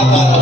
Oh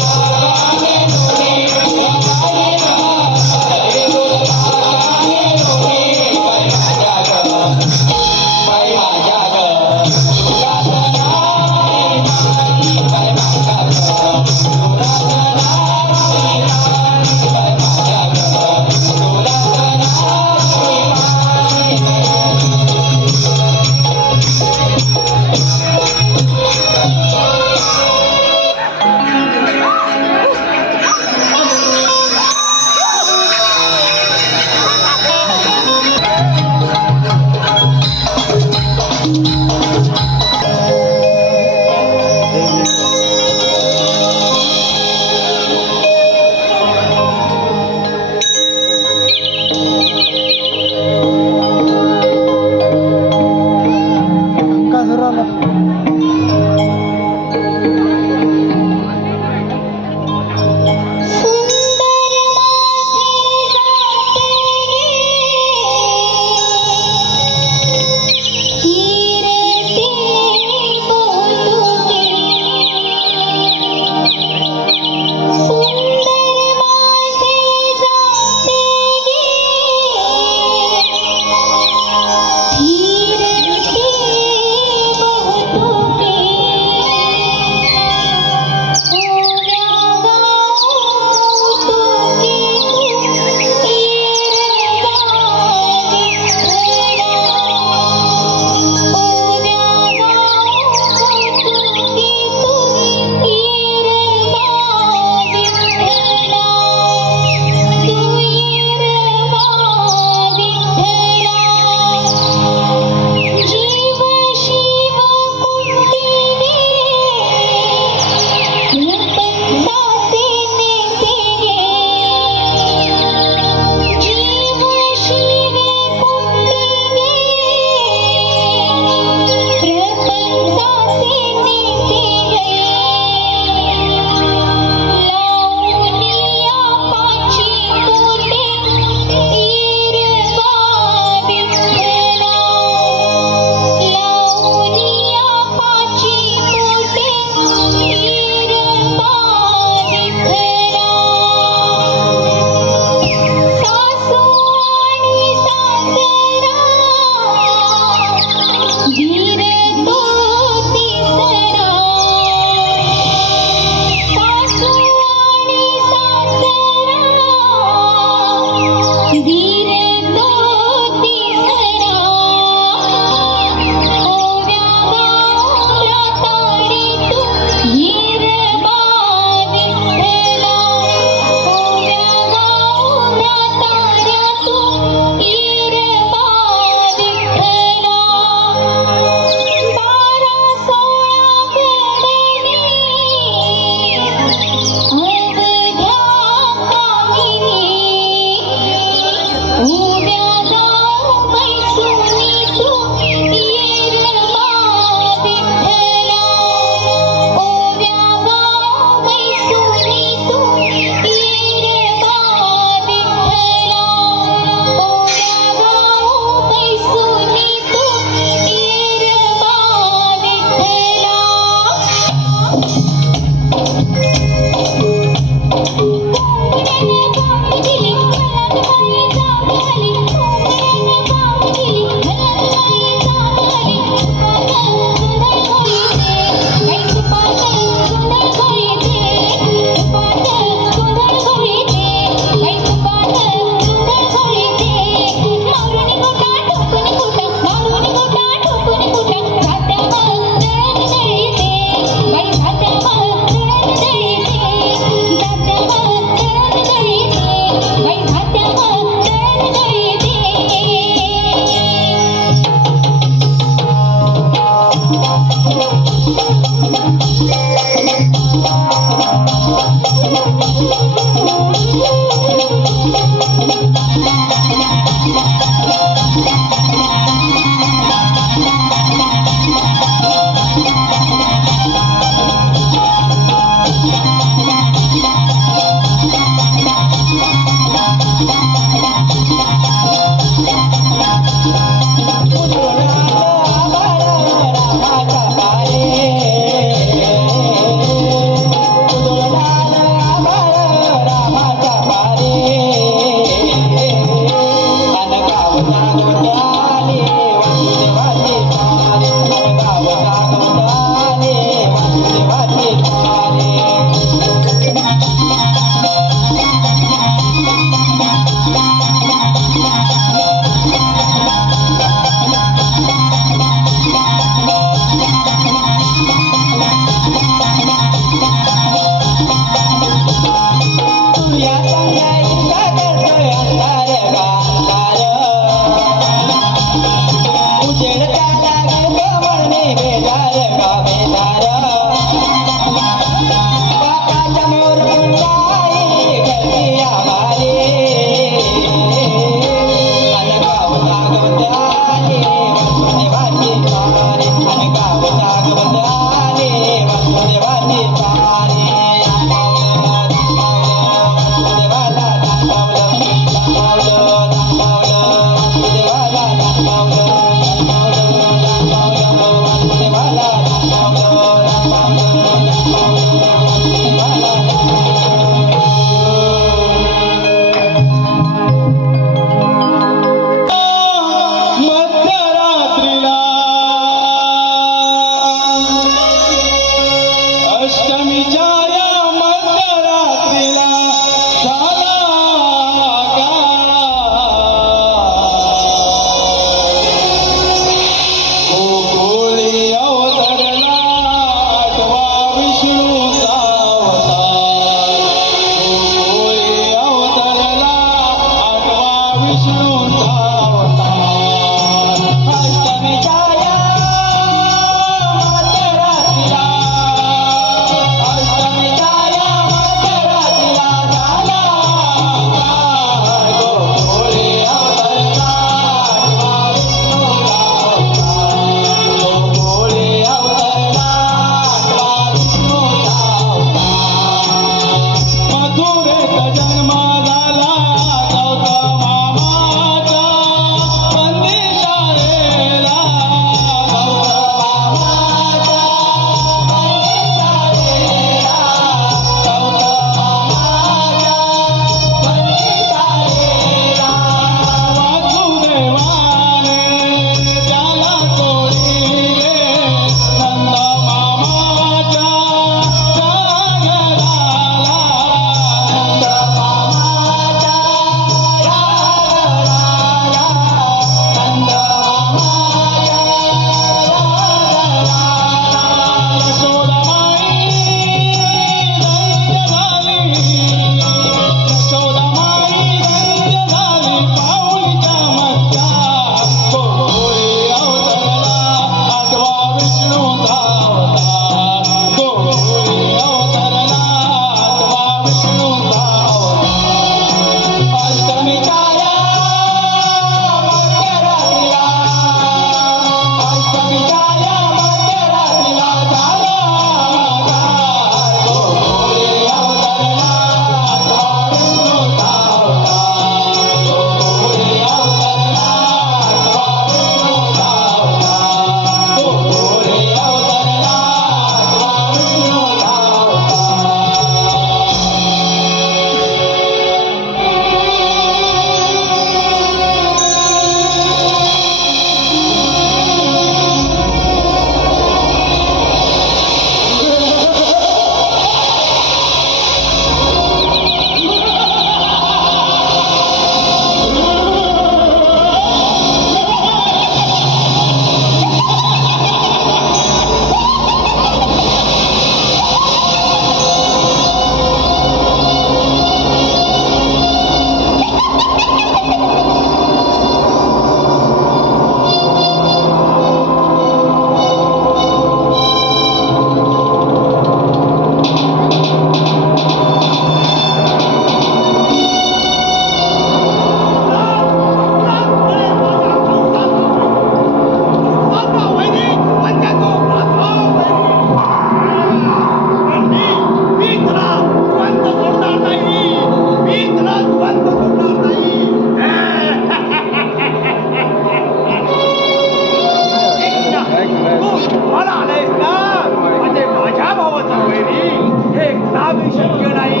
मी शक्य नाही.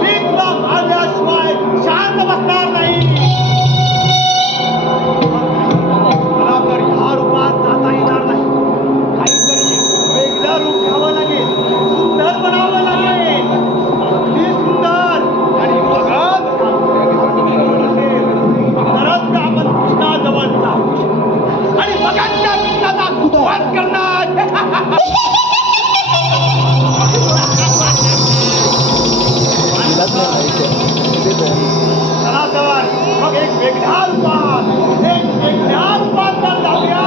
मी तुला मारल्याशिवाय शांत बसणार नाही. मला तर ह्या रूपात जाता येणार नाही. काहीतरी वेगळं रूप घ्यावं लागेल. सुंदर बनावं लागेल. अगदी सुंदर. आणि मगच तरच आपण कृष्णाजवळ जाऊ आणि मगच त्या कृष्णाचा वध करणार. चला तर मग एक वेगळ्या रूपात तर जाऊया.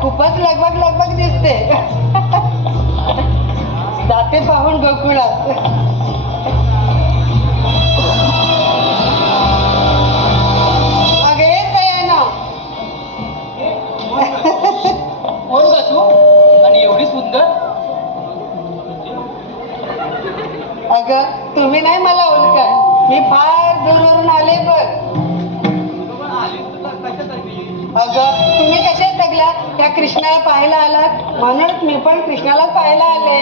खूपच लगबग दिसते. जाते पाहून गोकुळात. अगं येत आहे ना. कोण ग तू आणि एवढी सुंदर? अगं तुम्ही नाही मला ओळखा. मी फार दूरवरून आले बघ. अगं तुम्ही कशा सगळ्या त्या कृष्णाला पाहायला आलात म्हणूनच मी पण कृष्णाला पाहायला आले.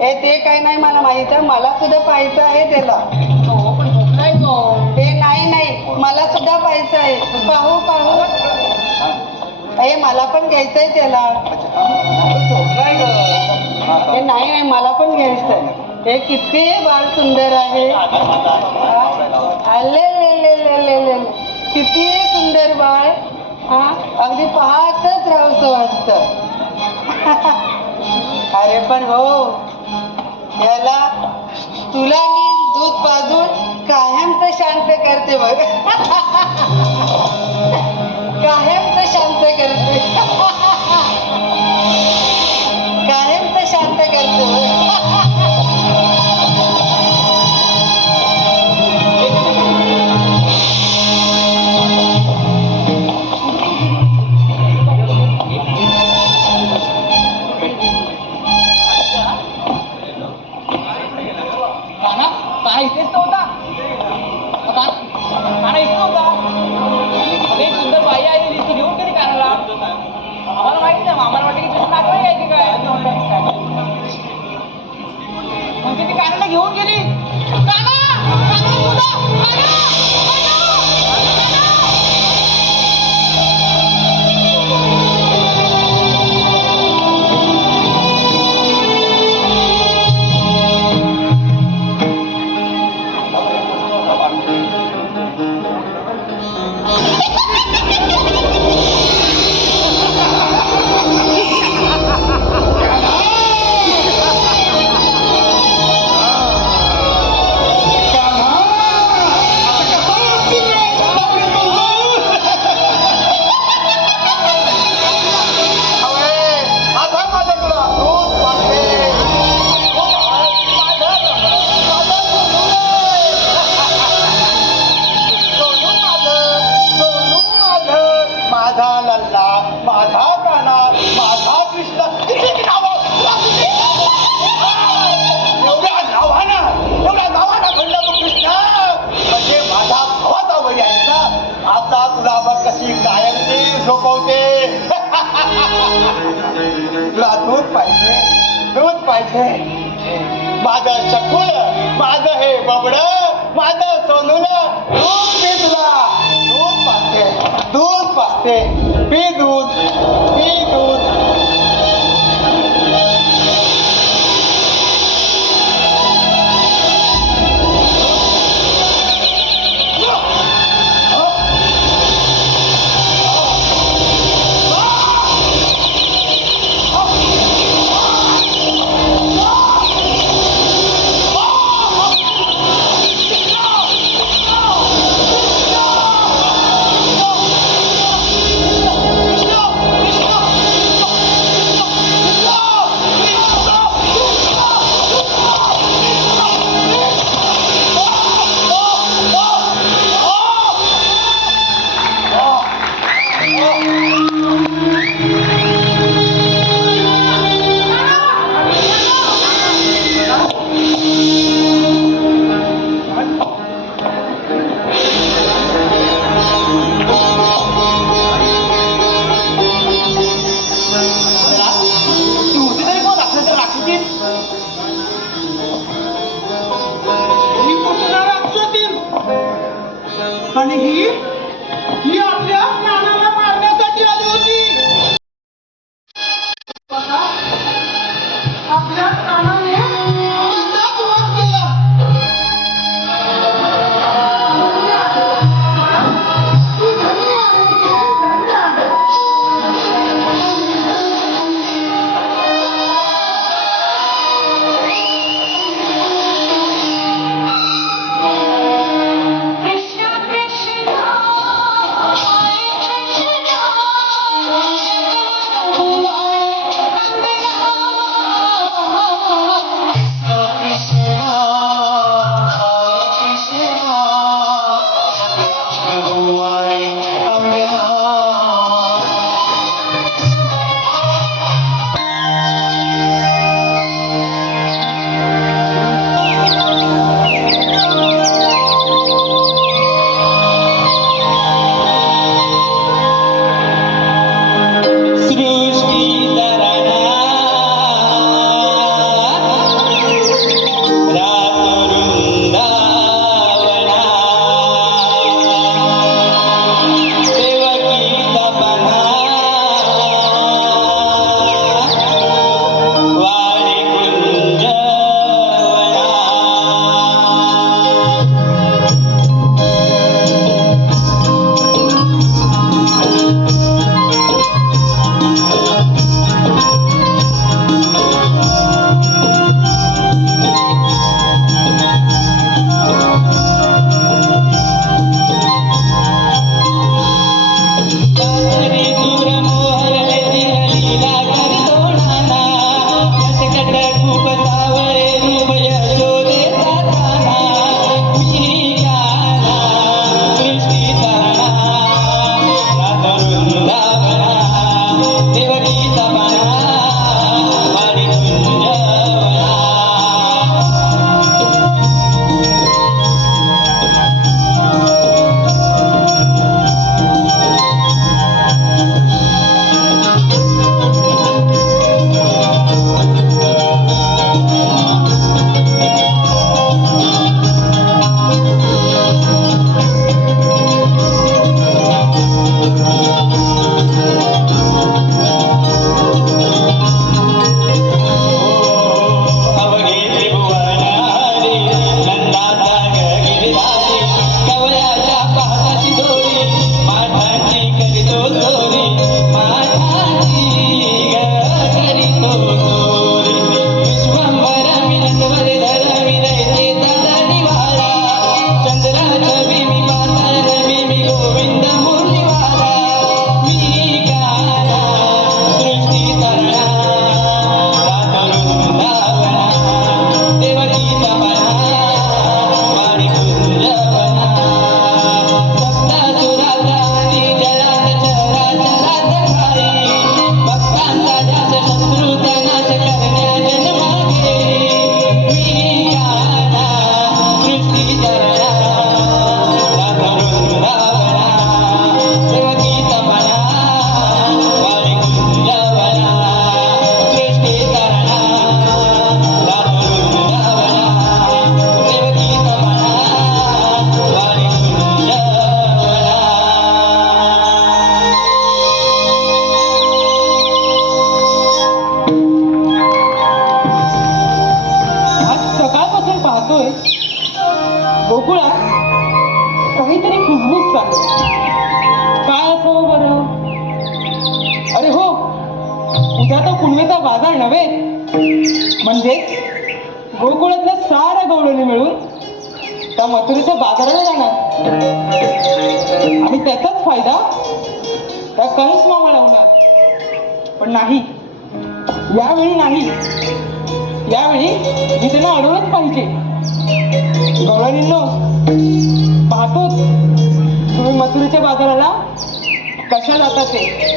हे ते काही नाही मला माहित आहे. मला सुद्धा पाहायचं आहे त्याला. हे नाही मला सुद्धा पाहायचं आहे. पाहू हे मला पण घ्यायचंय त्याला. हे नाही मला पण घ्यायचंय. हे किती बाळ सुंदर आहे. किती सुंदर बाळ. अगदी पाहतच राहूसं वाटतं. अरे पण हो याला तुला मी दूध पाजून कायमच शांत करते बघ. कायमच शांत करते. कायमच शांत करते बघ. इथेच नव्हता. इथे नव्हता. पळून गेली. कान्हा! कान्हा सुद्धा! कान्हा! माझा लल्ला, माझा काना, माझा कृष्ण, किती नावं? एवढ्या नावानं घडला तो कृष्ण, म्हणजे माझा भावाचा वय आहे ना. आता तुला बघ कशी कायमची झोपवते. तुला दूध पाहिजे, दूध पाहिजे. माझं शकुळ, माझं हे बबड, माझं सोनून दूध पी तुला. दूध पाजते, दूध पाजते. पी दूध, पी दूध. आणि ही आपल्या कानाला मारण्यासाठी आली होती. आपल्या कानाने अंदाज वध केला. Krishna Krishna पुनवेचा बाजार नव्हे, म्हणजेच गोकुळातल्या साऱ्या गवळणी मिळून त्या मथुरेच्या बाजाराला जाणार आणि त्याचाच फायदा त्या कंस मामाला होणार. पण नाही, यावेळी नाही. यावेळी मी त्यांना अडवलंच पाहिजे. गवळणींनो, पाहतोच तुम्ही मथुरेच्या बाजाराला कशा जातात ते.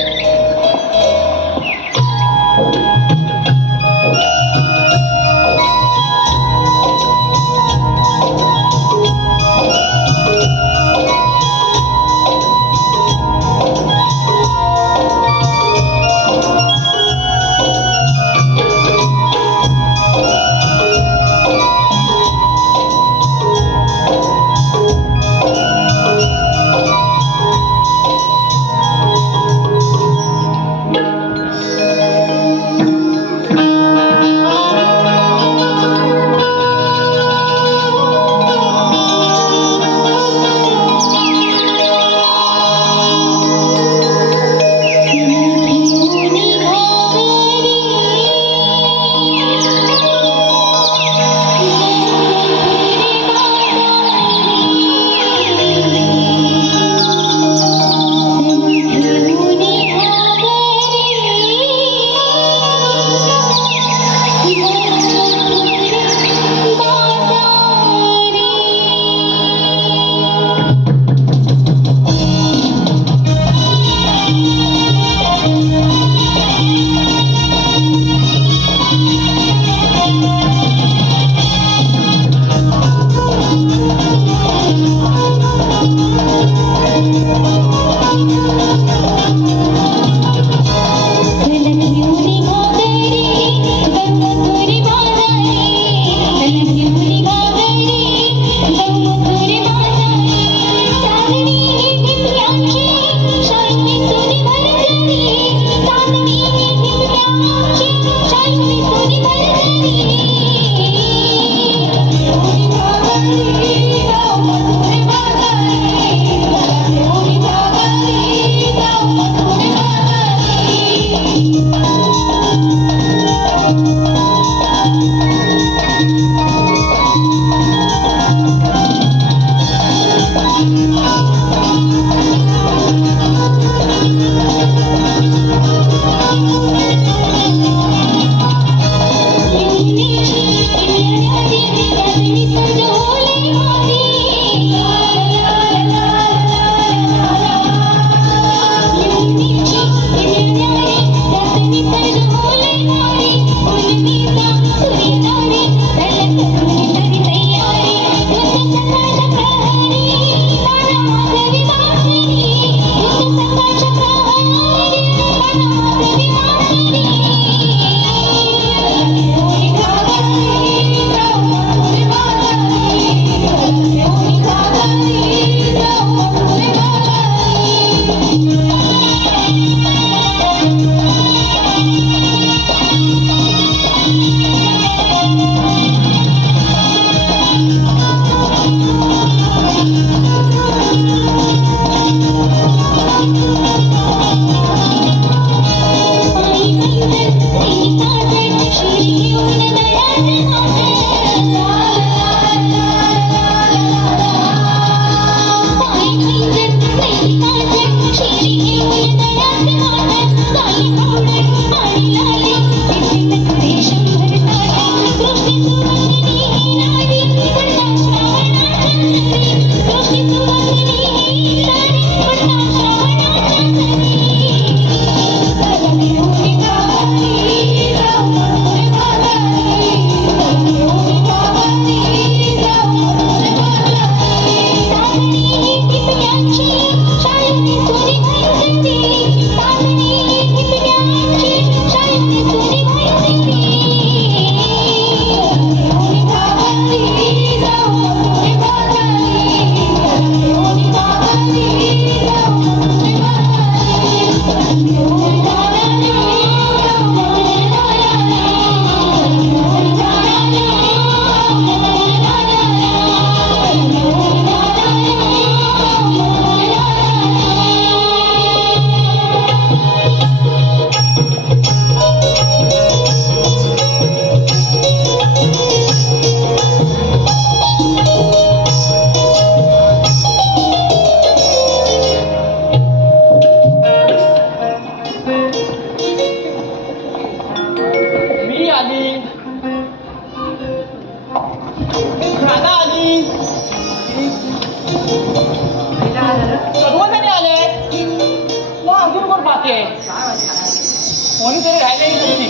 माहिती आहे कोणीतरी राहिले तुमची.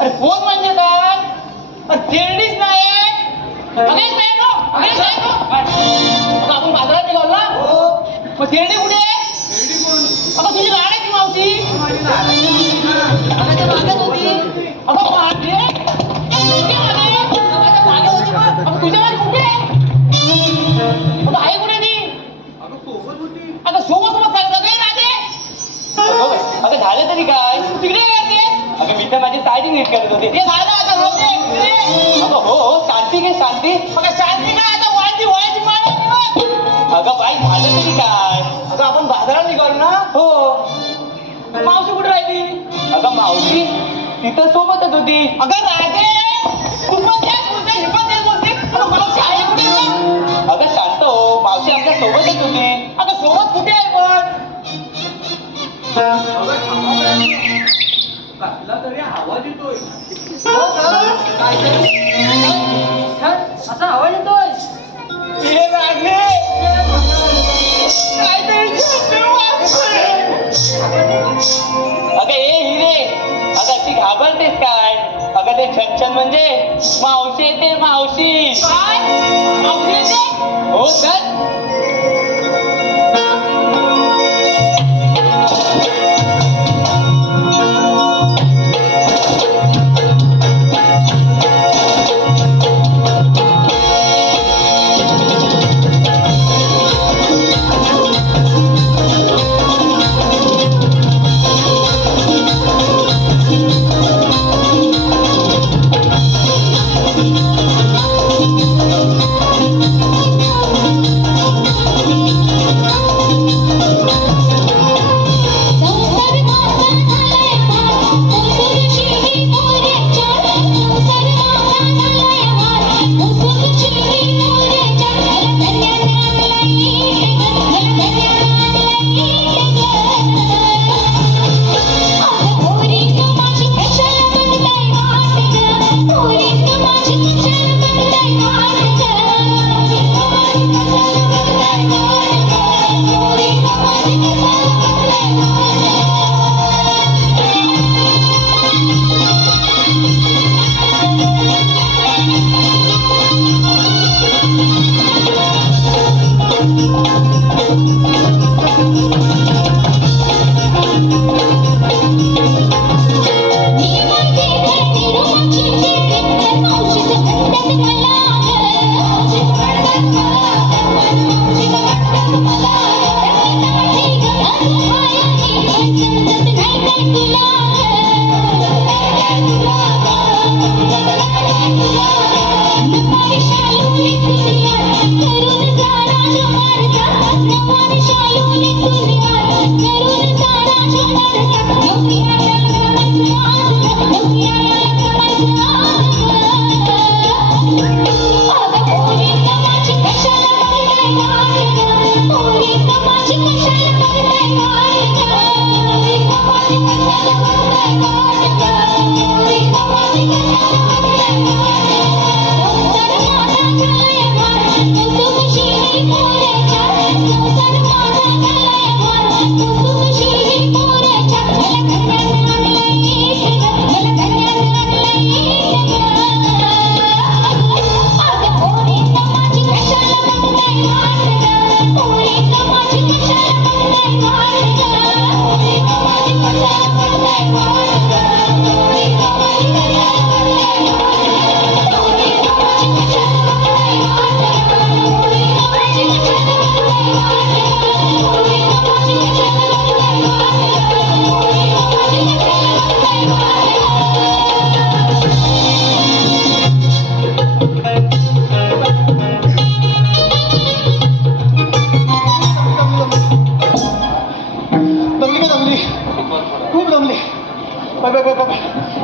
अरे कोण म्हणजे काय? अरे तेरडीच नाही अगेच नाही ना अगेच नाही ना. आता आपण बाजारात निघालो ना. मग तेरडी कुठे आहे? आता तुझी गाड आहे ती मावशी आता मागत होती. अगं मागे तुझ्या मागे होती मग. अगं तुझ्या मागे कुठे आहे? अगं आहे कुठे ती? अगं सोबत सांगता काय राजे? अगं झालं तरी काय तू तिकडे करते? अगं मी तर माझी साडी नीट करत होते. ते झालं आता राहू दे. अगं हो शांती घे शांती. अगं शांती काय आता वळायची माळ होती मग. अगं बाई झालं तरी काय? अगं आपण बाजारात निघालो ना. हो मावशी कुठे राहिली? अगं मावशी तिथं सोबतच होती. अगं राजे तू पण तेच बोलते हे पण तेच बोलते. अगं मावशी आहे कुठे? अगं शांत हो मावशी आमच्या सोबतच होती. अगं सोबत कुठे आहे पण? कसला तरी आवाज येतोय. असा आवाज येतोय. हे राजे काहीतरी शब्द वाजतोय. अगं ए हिरे अगं अशी घाबरतेस काय? अगं ते छनछन म्हणजे मावशी येते मावशी. काय मावशी येते? हो तर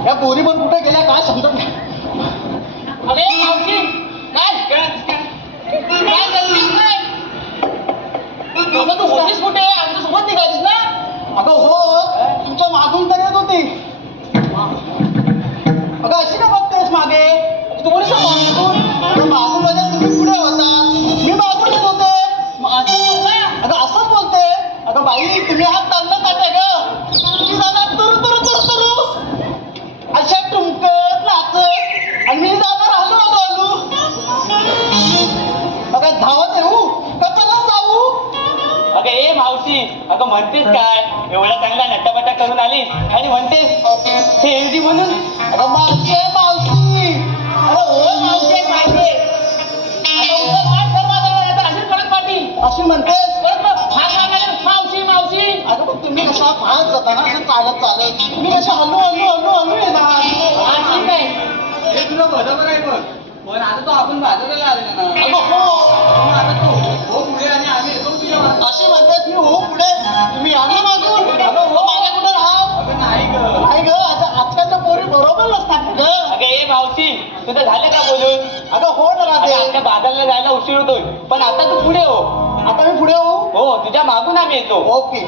या पोरी पण कुठे गेल्या काय समजत नाही. अरे मावशी काय तू होतीस कुठे? आमच्या सोबत निघालीस ना? अगं हो तुमच्या मागून तर येत होती. अगं अशी का बघतेस मागे? तू बोलू शकतो मागून म्हणजे तुम्ही पुढे होता मी मागून येत होते. असं बोल ना. अगं असंच बोलते. अगं बाई तुम्ही हात ताणला काटे ग. मावशी अगं म्हणतेस काय एवढा चांगला नटाबटा करून आलीस आणि म्हणतेस हे एरडी म्हणून अगं मावशी आहे, मावशी. अरे हो मावशी आहे पाहिजे आता उद्या बाहेर सर्वांना येतात अशीच कडक पाटील अशी म्हणतेस? परत मग हात लावणार मावशी मावशी अगं पण तुम्ही कशा पाहत जाता ना असं चालत चालत तुम्ही कशा हलू हलू हलू हलू येणार. हा ठीक आहे हे तुला बरोबर आहे बघ पण आता तो आपण बाजाराला आलेला ना अगं हो, मग आता तू हो पुढे आणि आम्ही येतो तुझ्या मागे. अशी म्हणतेस मी हो पुढे तुम्ही या ना मागून. अगं हो मागे कुठे राहा. अगं नाही ग नाही ग, आता आजकालच्या पोरी बरोबर नसतात ग. अगं ए मावशी तुझं झालं का बोलून अगं हो ना अगं, राधे. आता बाजारला जायला उशीर होतोय पण आता तू पुढे हो आता मी पुढे हो. हो तुझ्या मागून आम्ही येतो ओके.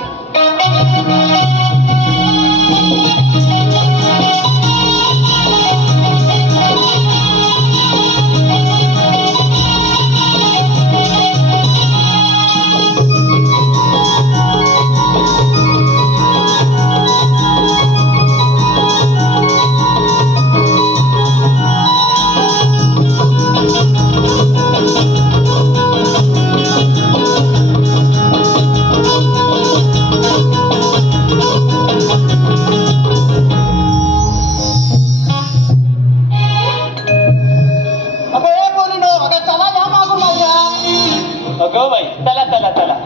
अगं ए पोरीनो, अगं चला या मागून माझ्या. अगं बाई चला चला चला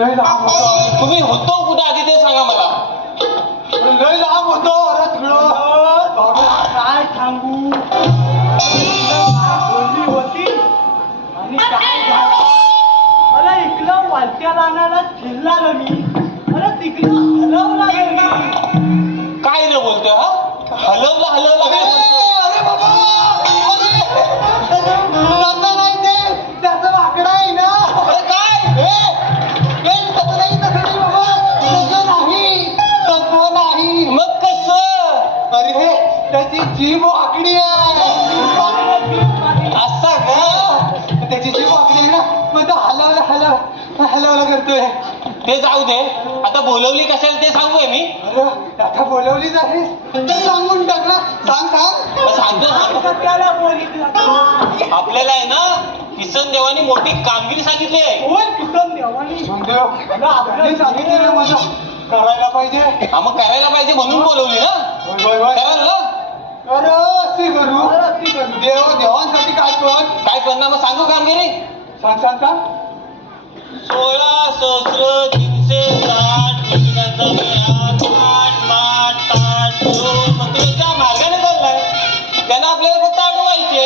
लय लांब होतो. तुम्ही होतो कुठे आधी ते सांगा मला. लय लांब होतो. अरे तिकडं बाबा काय सांगू. बोलली होती आणि काय झालं. अरे इकडं वालत्या लानाला चिल्लालो मी. अरे तिकडं हलवला गेली. काय रे बोलतोय हा? हलवला काय बोलतोय? अरे बाबा तसं नाही ते. त्याचं वाकडं आहे ना. अरे काय तसं नाही बाबा. तसं नाही. मग कसं? अरे त्याची जीभ वाकडी आहे. असा का? त्याची जीभ वाकडी आहे ना. मग तो हलवला करतोय. ते जाऊ दे. आता बोलवली कशाला ते सांगूय मी. अरे आता बोलवलीच आहेस तर सांगून टाक ना. सांगतो. त्याला बोलितलं. आपल्याला आहे ना किसन देवानी मोठी कामगिरी सांगितली आहे. कोण किसन देवानी सांगितलं माझा करायला पाहिजे. हा मग करायला पाहिजे म्हणून बोलवली ना. कराल ना. अरे अशी करू. देवांसाठी काय कर. काय करणार मग सांगू कामगिरी. सांग. 16 सहस्र 360 पुस्तकांचा मेळा ताट मग ते ज्या मार्गाने चाललाय त्यांना आपल्याला फक्त अडवायचे.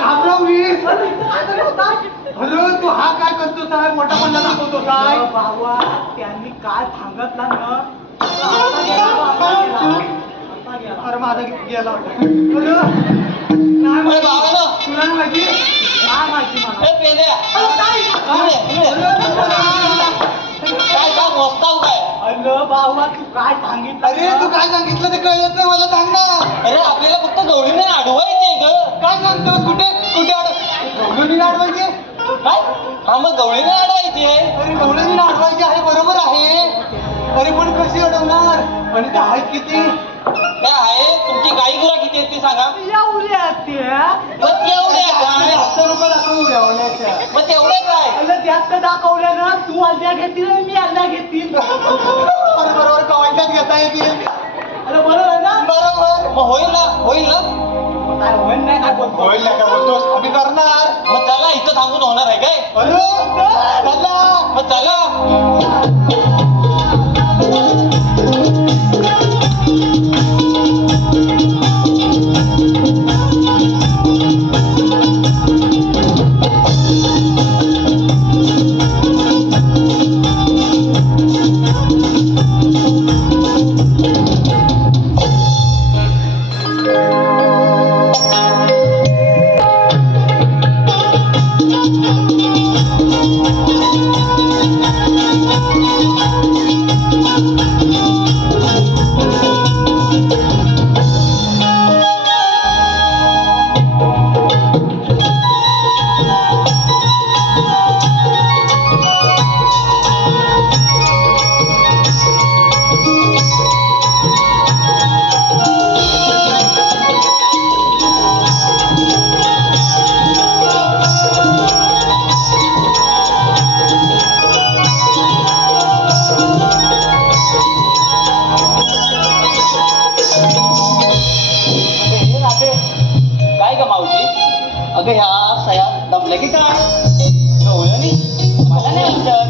घाबरवलीस. अरे तू हा काय करतो साहेब. मोठा पल्ला दाखवतो साहेब. बाबा त्यांनी काय सांगितलं ना. अरे माझा गेला होता. नाही अरे बाबा ना. तुला नाही माहिती. काय माहिती मला. ए पेंड्या. काय काम वस्ताव काय. अरे बाबा तू काय सांगितलं. अरे तू काय सांगितलं ते कळत नाही मला. सांग ना. अरे आपल्याला फक्त गवळीने अडवायचे ग. काय सांगतोस. कुठे गवळणी अडवायचे. काय हा मग गवळीने अडवायचे. अरे गवळणी अडवायचे आहे. बरोबर आहे. अरे पण कशी अडवणार. आणि ते आहेत किती. काय आहे तुमची गाई गुरा किती आहेत ते सांगा. एवढ्या मग तेवढ्या काय. 100 रुपये दाखवल्या. मग तेवढे काय. अरे जास्त दाखवल्या ना. तू अंड्या घेतील आणि मी अंड्या घेतील. बरोबर कवायच्यात घेता येतील. अरे बरोबर आहे ना. बरोबर. मग होईल ना. काय होईल नाही काय बोलतो. होईल नाही काय बोलतोस. आम्ही करणार. मग चला इथं थांबून होणार आहे काय. अरे चला. मग चला. काय ग मावशी. अगं ह्या सया दमल्या की काय. गवळणी मला नाही विचार.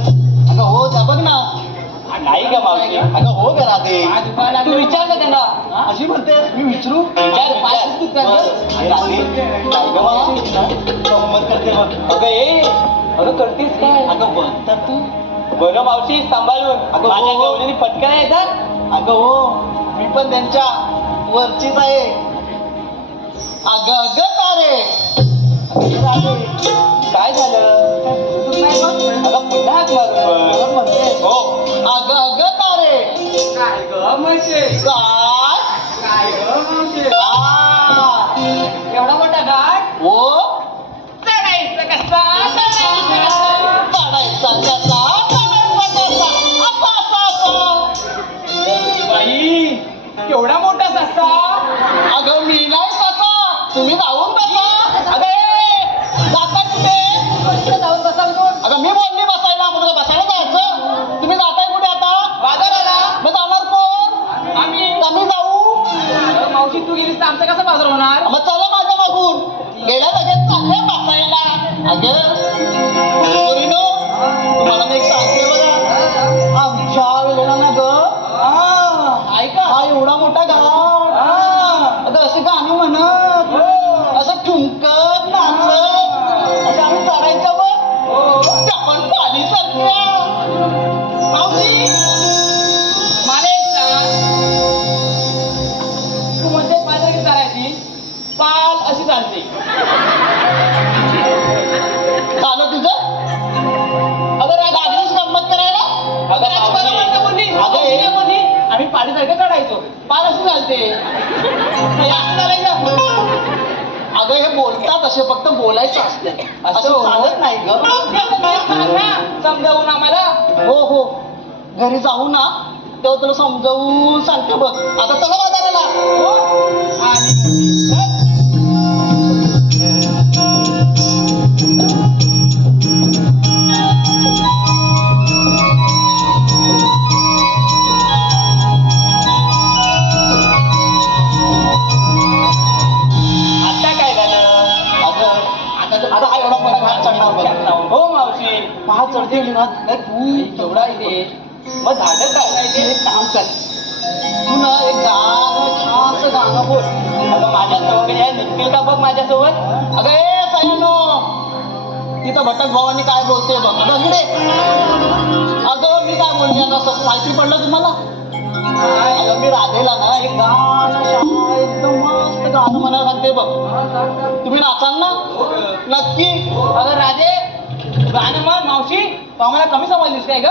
अगं हो जा बघ ना. नाही ग मावशी. अगं हो करा ते. तू विचारलं त्यांना. अशी म्हणते मी विचारू. गंमत करते बघ. अगं करतेस काय. अगं बघ तू. बरं मावशी सांभाळून. अगं, माझ्या हो. गवळणी पटकन येतात. अगं हो मी पण त्यांच्या वरचीच आहे. अगं अगं तारे. काय झालं. अगं पुन्हा हाक मारून म्हणते हो. अगं अगं तारे. काय ग म्हणजे काय ग म्हणजे. एवढा मोठा घाट हो चढायचं कसा चढायचा कसा. बाई केवढा मोठा ससा. अगं मी नाही कसा. तुम्ही जाऊन बसा. अगं जाताय कुठे. जाऊन बसा अगं मी बोलली बसायला. म्हणून बसायला जायचं. तुम्ही जाताय कुठे आता. बाजाराला. मग जाणार कोण. आम्ही आम्ही जाऊ. मावशी तू गेलीस तर आमचं कसं बाजार होणार. अगं पोरीनो, तुम्हाला मी एक सांगते बघा, आमच्या वेळेला ना ग ऐका हा एवढा मोठा घाट अगं असं गाणं म्हणत असं ठुमकत नाचत असं आम्ही चढायचं बघ त्या पण पाणी सारख्या. मावशी मला एक सांग, तू म्हणते पायदळी करायची पाल अशी चालते झालं तुझं अगं लागलीच गंमत करायला. अगं बोलली अगं बोलली आम्ही पाडीसारखं चढायचो पाल अशी चालते हे असं चालायचं. अगं हे बोलतात असे फक्त बोलायचं असते असं चालत नाही ग. समजावून आम्हाला. हो हो घरी जाऊ ना तेव्हा तुला समजावून सांगते बघ. आता चला बाजाराला. हो आणि आता काय झालं? आता हा एवढा मोठा घाट चढणार बघ. हो मावशी पहा चढते ना तर तू केवढा इथे मग झालं काय तू एक काम कर. तू ना एक गाणं छानसं गाणं बोल. अगं माझ्यासोबत निघतील का बघ माझ्यासोबत. अगं ए सयानो तिथं भटक भावानी काय बोलते बघ. अगं इकडे. अगं मी काय बोलते आता असं माहिती पडलं तुम्हाला. अगं मी राधेला ना एक गाणं एकदम मस्त गाणं म्हणायला सांगते बघ. तुम्ही नाचाल ना नक्की. अगं राजे गाणं म्हण मावशी तू आम्हाला कमी समजलीस काय ग.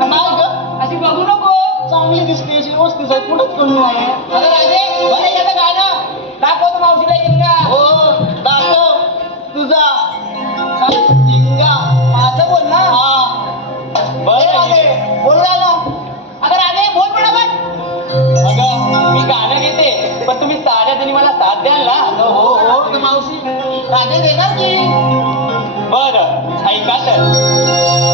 नाही ग अशी बघू नको. चांगली दिसते अशी व्यवस्थित आहे कुठंच कमी नाही. अगं राजे बरं याचं गाणं दाखवतो मावशीला इंगा. हो दाखव तुझा काय? इंगा. माझं बोल ना. हा बोलला ना. अगं राजे बोल पटापट. अगं मी गाणं घेते पण तुम्ही साड्या जणी मला साथ द्याल ना. हो हो तर मावशी राधे देणार की. बरं ऐका तर.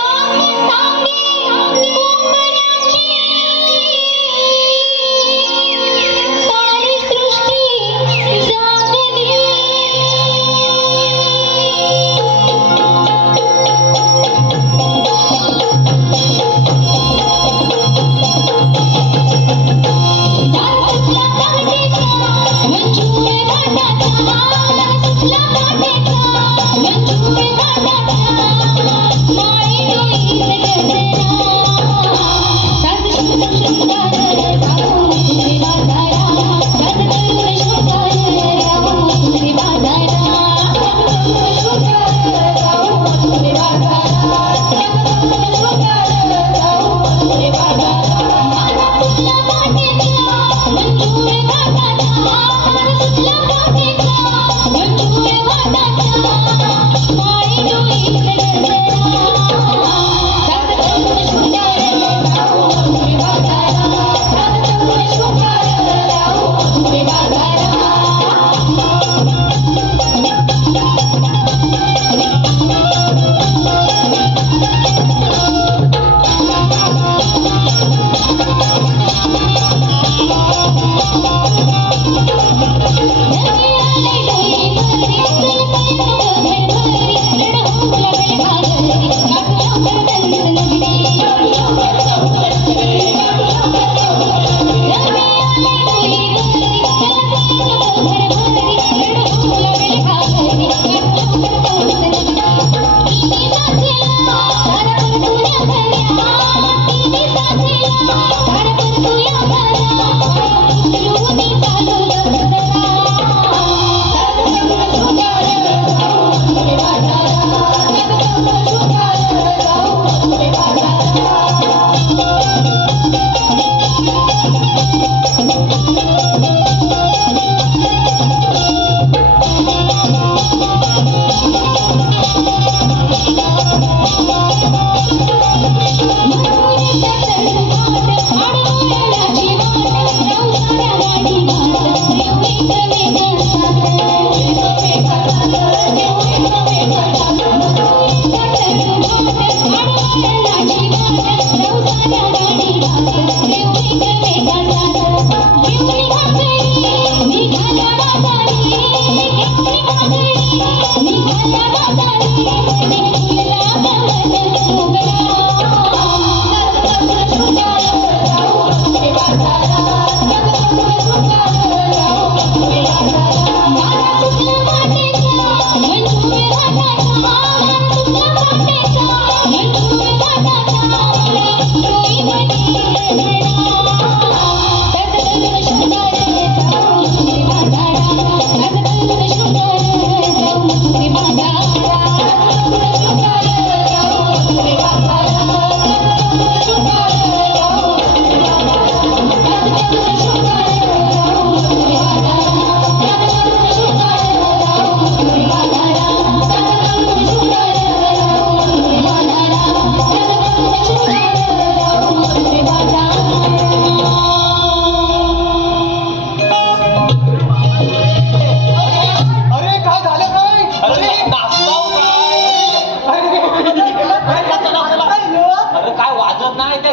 सांगे कोंबड्याची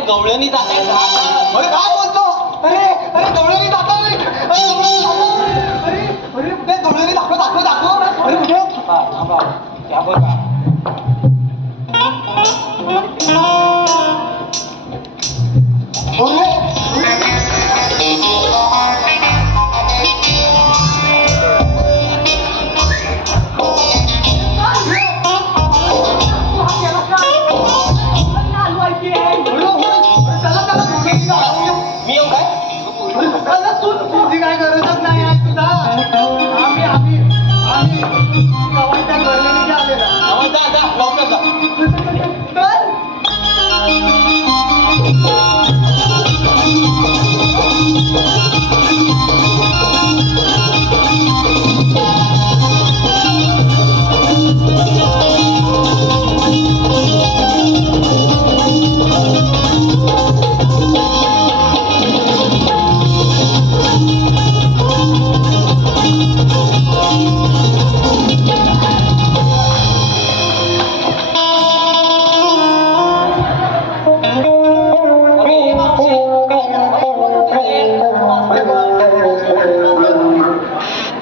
गवळणी जात आहे. अरे काय बोलतो? अरे अरे गवळणी जात आहे. अरे गवळणी जात आहे. अरे अरे कुठे गवळणी? दाखव. अरे कुठे? थांबा त्या बघा. मी येऊ काय? तुझी काय गरजच नाही आहे तुझा. आम्ही गव्हाच्या घरल्याने आलेला. आवाज जा लवकर जा.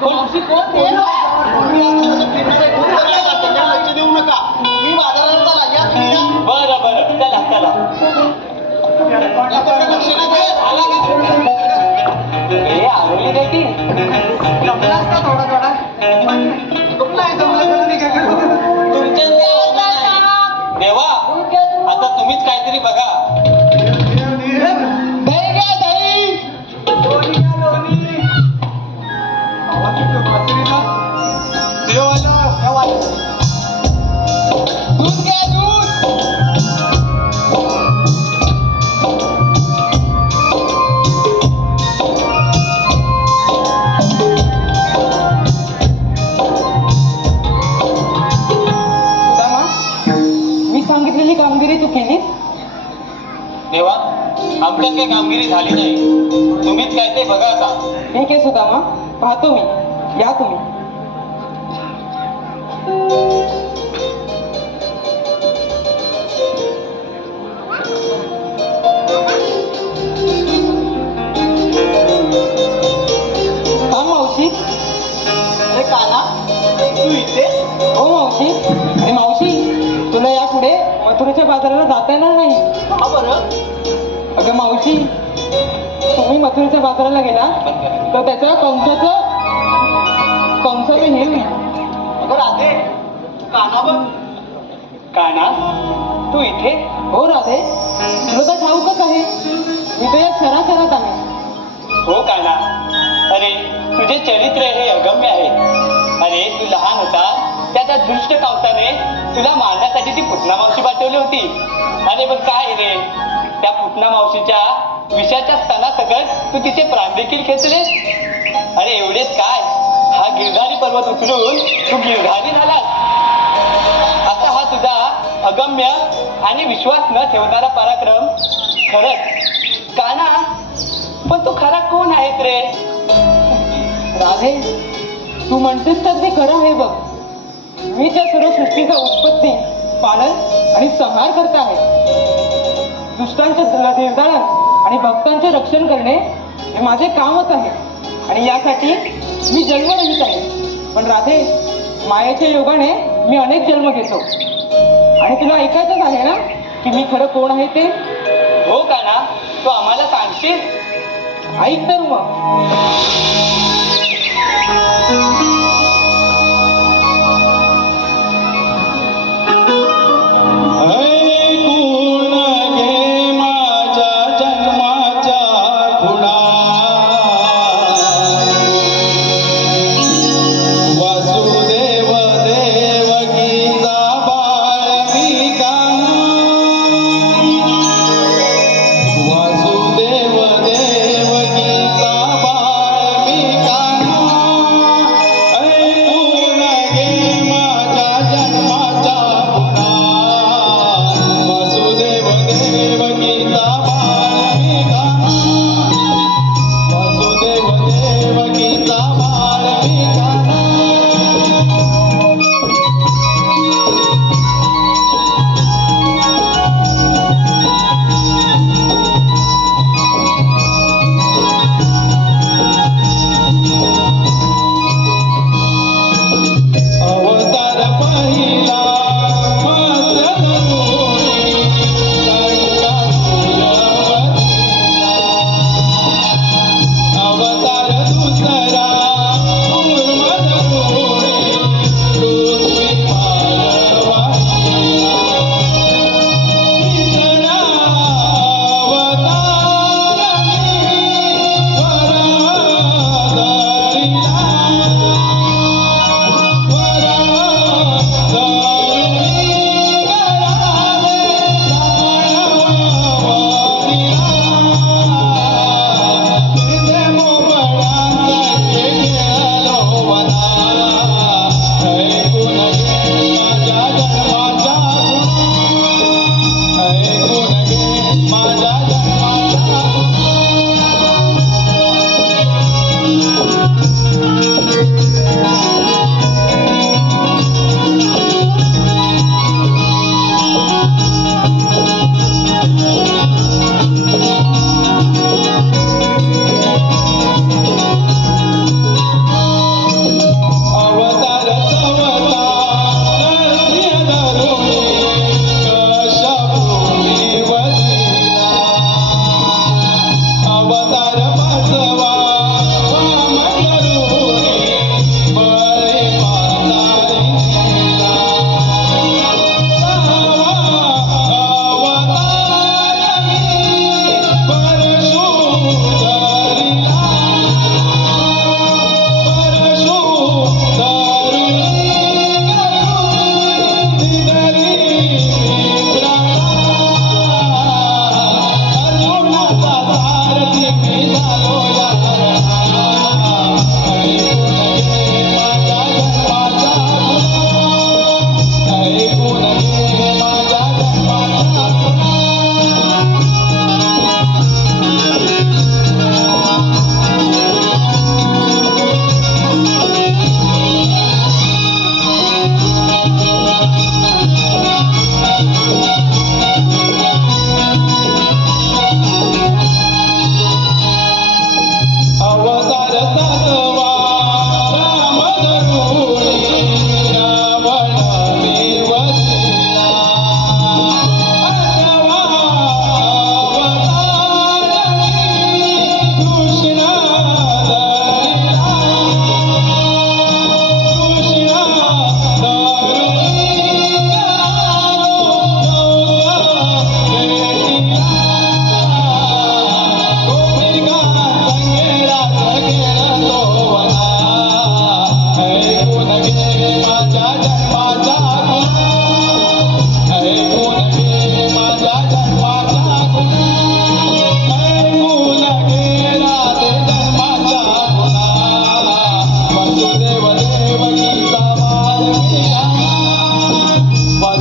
मावशी कोण ते? लक्ष देऊ नका. मी बाजारात चला या तुम्ही या. बरं चला. लक्ष नाही दे. आला का? हे आरोली देती. जमला असता थोडा. नाही जमलं तर मी काय करू? तुमच्याच देवाचं नाही. देवा आता तुम्हीच काहीतरी बघा. दही घ्या, दही. लोणी. आवाज येतो बासरीचा. देव आलं. दूध घ्या, दूध. सुदामा, मी सांगितलेली कामगिरी तू केलीस? देवा आमच्यात काही कामगिरी झाली नाही. तुम्हीच काय ते बघा आता. ठीक आहे सुदामा, पाहतो मी. या तुम्ही. हा मावशी. अरे काना तू इथे? हो मावशी. अरे मावशी, तुला यापुढे मथुरेच्या बाजाराला जाता येणार नाही. हा बरं. अगं मावशी, तुम्ही मथुरेच्या बाजाराला गेला तर त्याच्या कंसाचं मी नेईल. अगं राधे काना बघ. काना तू इथे? हो राधे, तुला तर ठाऊकच आहे, मी तर या क्षणाक्षणात आहे. हो काना. अरे तुझे चरित्र हे अगम्य आहे. अरे तू लहान होता त्या दुष्ट कावसाने तुला मारण्यासाठी ती पुतना मावशी पाठवली होती. अरे पण काय रे, त्या पुतना मावशीच्या विषाच्या स्तनासकट तू तिचे प्राण देखील खेचलेस. अरे एवढेच काय, हा गिरधारी पर्वत उचलून तू गिरधारी झालास. असा हा तुझा अगम्य आणि विश्वास न ठेवणारा पराक्रम. खरंच काना, पण तू खरा कोण आहेस रे? राधे, तू म्हणतेस तर ते खरं आहे बघ. मी त्या सर्व सृष्टीचा उत्पत्ती, पालन आणि संहार करता आहे. दुष्टांचे निर्दारण आणि भक्तांचे रक्षण करणे हे माझे कामच आहे आणि यासाठी मी जन्म रहित आहे. पण राधे, मायेच्या योगाने मी अनेक जन्म घेतो आणि तुला ऐकायचंच आहे ना की मी खरं कोण आहे ते? हो काना, तू आम्हाला सांगशील? ऐक तर मग. वासुदेव देवकीचा बाळ मी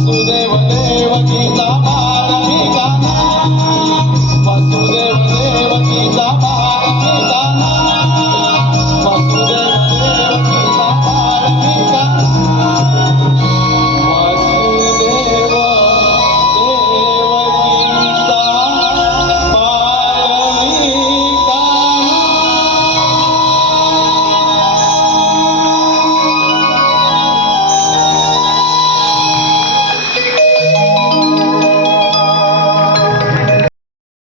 वासुदेव देवकीचा